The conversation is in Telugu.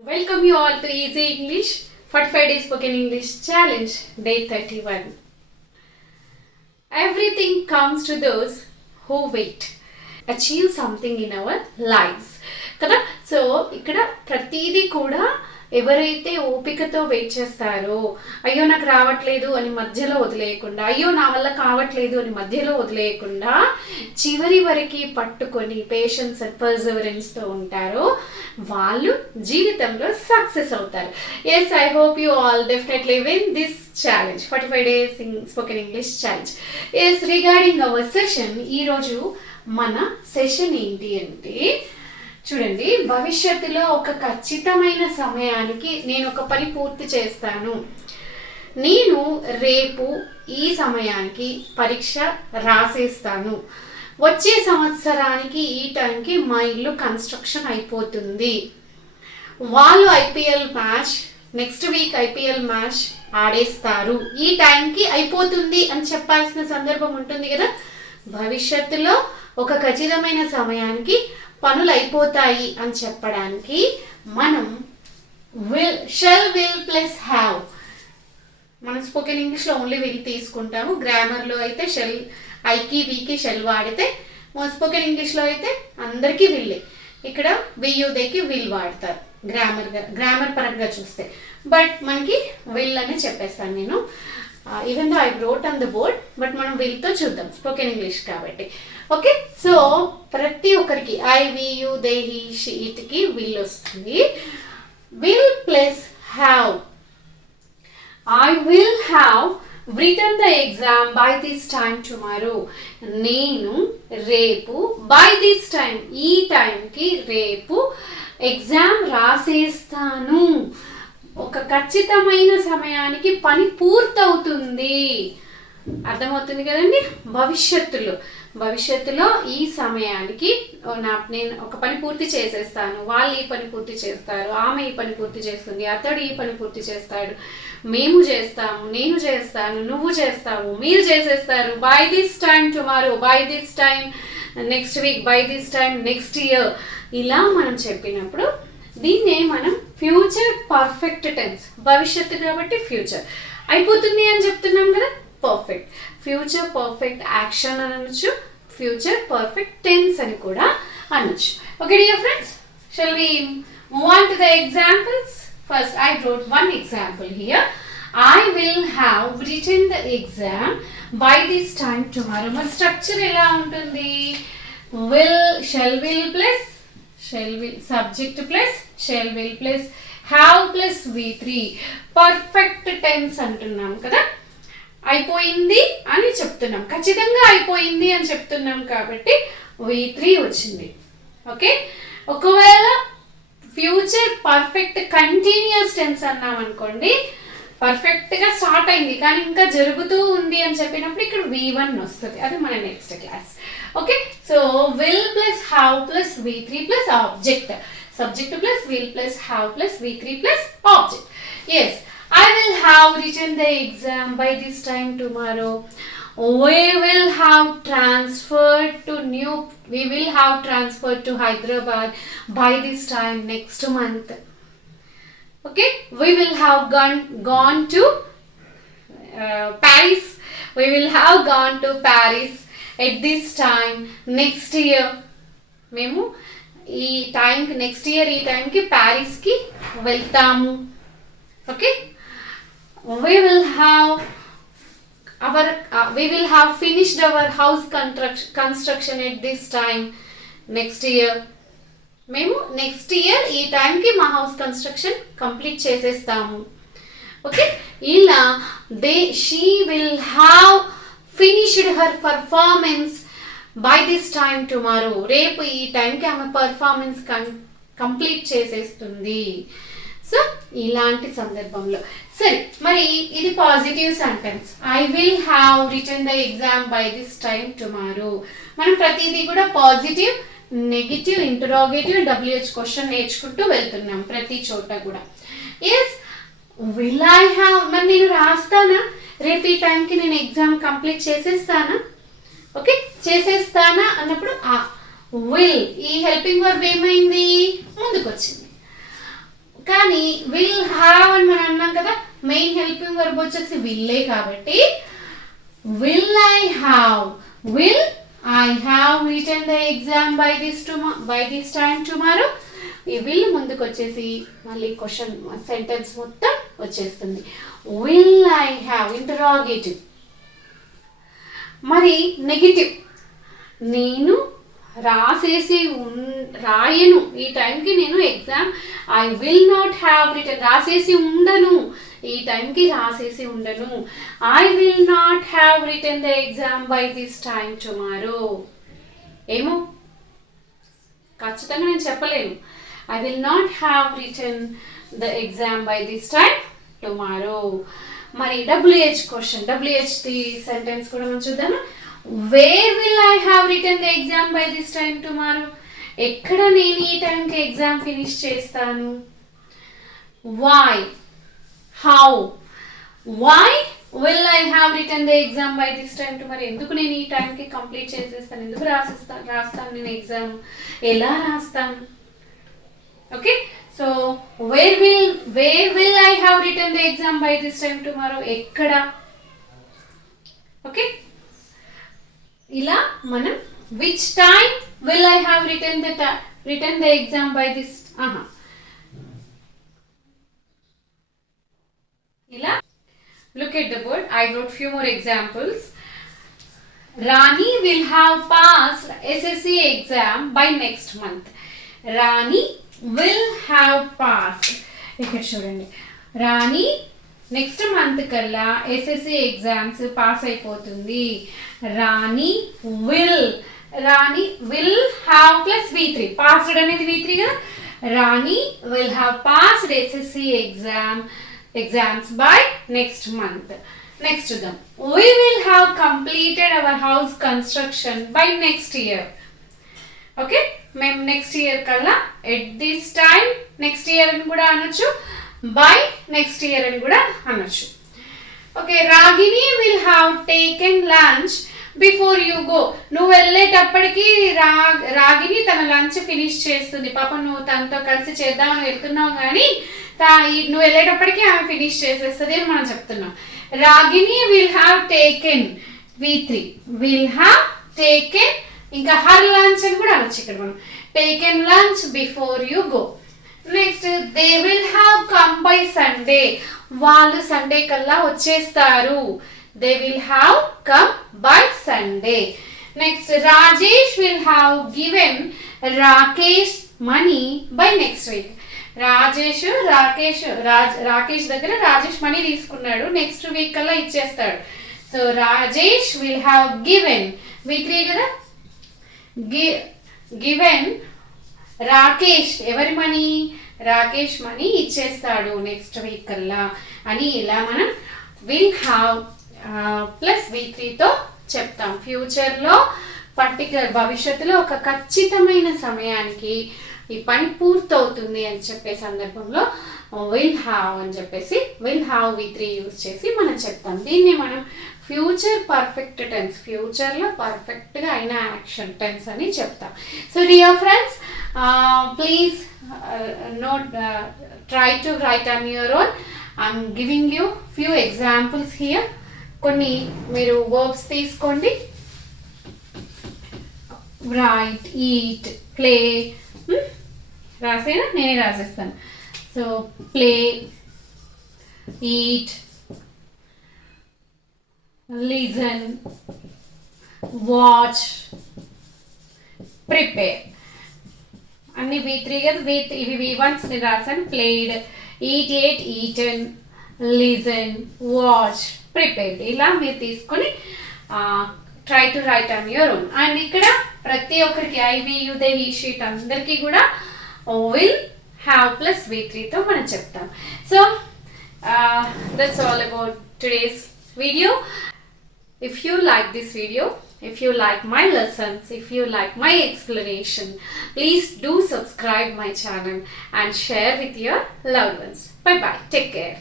Welcome you all to Easy English 45 Days Spoken English Challenge Day 31. Everything comes to those who wait, achieve something in our lives. కదా సో ఇక్కడ ప్రతిదీ కూడా ఎవరైతే ఓపికతో వెయిట్ చేస్తారో, అయ్యో నాకు రావట్లేదు అని మధ్యలో వదిలేయకుండా, అయ్యో నా వల్ల కావట్లేదు అని మధ్యలో వదిలేయకుండా చివరి వరకు పట్టుకొని పేషెన్స్ అండ్ పర్సెవరెన్స్తో ఉంటారో వాళ్ళు జీవితంలో సక్సెస్ అవుతారు. Yes, I hope you all definitely win this challenge 45 days spoken English challenge. Yes, regarding our session, ఈరోజు మన సెషన్ ఏంటి అంటే, చూడండి, భవిష్యత్తులో ఒక ఖచ్చితమైన సమయానికి నేను ఒక పని పూర్తి చేస్తాను, నేను రేపు ఈ సమయానికి పరీక్ష రాసేస్తాను, వచ్చే సంవత్సరానికి ఈ టైంకి మా ఇల్లు కన్స్ట్రక్షన్ అయిపోతుంది, వాళ్ళు IPL match next week IPL match ఆడేస్తారు, ఈ టైంకి అయిపోతుంది అని చెప్పాల్సిన సందర్భం ఉంటుంది కదా. భవిష్యత్తులో ఒక ఖచ్చితమైన సమయానికి పనులు అయిపోతాయి అని చెప్పడానికి మనం షెల్ విల్ ప్లస్ హ్యావ్, మనం స్పోకెన్ ఇంగ్లీష్లో ఓన్లీ విల్ తీసుకుంటాము. గ్రామర్లో అయితే షెల్, ఐకి వీకి షెల్ వాడితే, స్పోకెన్ ఇంగ్లీష్లో అయితే అందరికీ విల్లే. ఇక్కడ వియుదేకి విల్ వాడతారు గ్రామర్ పరంగా చూస్తే. బట్ మనకి విల్ అని చెప్పేస్తాను నేను. Even though I wrote on the board, but మనం విల్తో చూద్దాం స్పోకెన్ ఇంగ్లీష్ కాబట్టి. ఓకే, సో ప్రతి ఒక్కరికి I, we, you, they, he, she, ఇట్కి విల్ వస్తుంది. Will plus have. I will have written the exam by this time tomorrow. నేను రేపు by this time, ఈ టైంకి రేపు ఎగ్జామ్ రాసేస్తాను, ఒక ఖచ్చితమైన సమయానికి పని పూర్తవుతుంది. అర్థమవుతుంది కదండి. భవిష్యత్తులో ఈ సమయానికి నేను ఒక పని పూర్తి చేసేస్తాను, వాళ్ళు ఈ పని పూర్తి చేస్తారు, ఆమె ఈ పని పూర్తి చేస్తుంది, అతడు ఈ పని పూర్తి చేస్తాడు, మేము చేస్తాము, నేను చేస్తాను, నువ్వు చేస్తావు, మీరు చేసేస్తారు. By this time tomorrow, by this time next week, by this time next year, ఇలా మనం చెప్పినప్పుడు దీన్నే మనం ఫ్యూచర్ పర్ఫెక్ట్ టెన్స్. భవిష్యత్తు కాబట్టి ఫ్యూచర్ అయిపోతుంది అని చెప్తున్నాం కదా, పర్ఫెక్ట్. ఫ్యూచర్ పర్ఫెక్ట్ యాక్షన్ అని అనొచ్చు, ఫ్యూచర్ పర్ఫెక్ట్ టెన్స్ అని కూడా అనొచ్చు. Okay dear friends, shall we move on to the examples. First I wrote one example here. I will have written the exam by this time tomorrow. మన స్ట్రక్చర్ ఎలా ఉంటుంది? shall will plus shall will, subject plus shall will plus have plus v3, perfect tense అంటున్నాం కదా. అయిపోయింది అని చెప్తున్నాం, ఖచ్చితంగా అయిపోయింది అని చెప్తున్నాం కాబట్టి v3 వచ్చింది. ఓకే, ఒకవేళ ఫ్యూచర్ పర్ఫెక్ట్ కంటిన్యూస్ టెన్స్ అన్నాం అనుకోండి, పర్ఫెక్ట్గా స్టార్ట్ అయింది కానీ ఇంకా జరుగుతూ ఉంది అని చెప్పినప్పుడు ఇక్కడ v1 వస్తుంది. అది మన next class. Okay, so will plus have plus v3 plus object, subject plus will plus have plus v3 plus object. Yes, I will have written the exam by this time tomorrow. We will have transferred to Hyderabad by this time next month. Okay, we will have gone to Paris. We will have gone to Paris at this time next year. మేము ఈ టైంకి నెక్స్ట్ ఇయర్ ఈ టైంకి ప్యారిస్కి వెళ్తాము. Okay, we will have finished our house construction at this time next year. మేము నెక్స్ట్ ఇయర్ ఈ టైంకి మా హౌస్ కన్స్ట్రక్షన్ కంప్లీట్ చేసేస్తాము. ఓకే, ఇలా she will have finished her performance by this time tomorrow. రేపు ఈ టైంకి ఆమె పర్ఫార్మెన్స్ కంప్లీట్ చేసేస్తుంది. సో ఇలాంటి సందర్భంలో సరే, మరి ఇది positive sentence. I will have written the exam by this time tomorrow. మనం ప్రతిదీ కూడా positive, negative, interrogative, WH question నేర్చుకుంటూ వెళ్తున్నాం ప్రతి చోట కూడా. ఎస్, విల్ ఐ హ్యావ్, మరి నేను రాస్తానా రేపు ఈ టైంకి, నేను ఎగ్జామ్ కంప్లీట్ చేసేస్తానా? ఓకే, చేసేస్తానా అన్నప్పుడు విల్, ఈ హెల్పింగ్ వర్బ్ ఏమైంది? ముందుకు వచ్చింది. కానీ విల్ హ్యావ్ అని మనం అన్నాం కదా, మెయిన్ హెల్పింగ్ వర్బ్ వచ్చేసి విల్లే కాబట్టి will I have written the exam by this time tomorrow. ఈ విల్ ముందుకు వచ్చేసి మళ్ళీ క్వశ్చన్ సెంటెన్స్ మొత్తం వచ్చేస్తుంది. will I have interrogative. మరి నెగిటివ్, నేను రాయను ఈ టైంకి, నేను exam I will not have return, రాసేసి ఉండను ఈ టైంకి, రాసేసి ఉండను. I will not have written the exam by this time tomorrow. ఏమో ఖచ్చితంగా నేను చెప్పలేను. I will not have written the exam by this time tomorrow. మరి WH question, WH the sentence కూడా మనం చూద్దామా. Where will I have written the exam by this time tomorrow. ఎక్కడ నేను ఈ టైంకి ఎగ్జామ్ ఫినిష్ చేస్తాను. Why, how, why will I have written the exam by this time tomorrow. ఎందుకు నేను ఈ టైంకి కంప్లీట్ చేసేస్తాను, ఎందుకు రాస్తాను నేను ఎగ్జామ్, ఎలా రాస్తాను. Okay, so where will I have written the exam by this time tomorrow, ఎక్కడ. ఓకే, ఇలా మనం which time will I have written the exam by this, ఇలా. Look at the board. I wrote few more examples. Rani will have passed SSC exam by next month. Rani will have passed. ఇక్కడ చూడండి, రాణి నెక్స్ట్ మంత్ కల్లా ఎస్ఎస్సి ఎగ్జామ్స్ పాస్ అయిపోతుంది. Rani will have plus V3, passed అనేది V3 కదా. Rani will have passed SSC exams by next month. Next to them, we will have completed our house construction by next year. Okay, mem next year kalla at this time, next year అని కూడా అనొచ్చు, by next year అని కూడా అనొచ్చు. Okay, Ragini will have taken lunch before you go. నువ్వు వెళ్ళేటప్పటికి రాగిని తన లంచ్ ఫినిష్ చేస్తుంది. పాపం నువ్వు తనతో కలిసి చేద్దామని వెళ్తున్నావు కానీ నువ్వు వెళ్ళేటప్పటికి ఆమె ఫినిష్ చేసేస్తుంది అని మనం చెప్తున్నాం. Ragini will have taken V3, will have taken, ఇంకా హర్ లంచ్ అని కూడా అనొచ్చు ఇక్కడ మనం. Taken lunch before you go. Next, they will have come by Sunday. వాళ్ళు సండే కల్లా వచ్చేస్తారు. They will have come by Sunday. Next, Rajesh will have given Rakesh money by next week. Rakesh దగ్గర రాజేష్ మనీ తీసుకున్నాడు, నెక్స్ట్ వీక్ కల్లా ఇచ్చేస్తాడు. So Rajesh will have given V3 కదా, గివెన్ రాకేష్, ఎవరి మనీ, రాకేష్ మనీ ఇచ్చేస్తాడు నెక్స్ట్ వీక్ కల్లా అని. ఇలా మనం విల్ హ్యావ్ ప్లస్ V3తో చెప్తాం. ఫ్యూచర్లో పర్టికులర్ భవిష్యత్తులో ఒక ఖచ్చితమైన సమయానికి ఈ పని పూర్తవుతుంది అని చెప్పే సందర్భంలో విల్ హ్యావ్ అని చెప్పేసి విల్ హ్యావ్ V3 యూజ్ చేసి మనం చెప్తాం. దీన్ని మనం ఫ్యూచర్ పర్ఫెక్ట్ టెన్స్, ఫ్యూచర్లో పర్ఫెక్ట్గా అయిన యాక్షన్ టెన్స్ అని చెప్తాం. So dear friends, please try to write on your own. I'm giving you few examples here. కొన్ని మీరు వర్బ్స్ తీసుకోండి. రైట్, ఈట్, ప్లే, రాసేనా, నేనే రాసేస్తాను. So play, eat, listen, watch, prepare. అన్ని V3 కదా, ఇవి V1s నేను రాసాను. Played, eat, ate, eaten, listen, watch, prepared. ఇలా మీరు తీసుకొని try to write on your own. And ఇక్కడ ప్రతి ఒక్కరికి IVU దే ఈ షీట్ అందరికీ కూడా విల్ హ్యావ్ ప్లస్ V3తో మనం చెప్తాం. So that's all about today's video. If you like this video, if you like my lessons, if you like my explanation, please do subscribe my channel and share with your loved ones. Bye bye. Take care.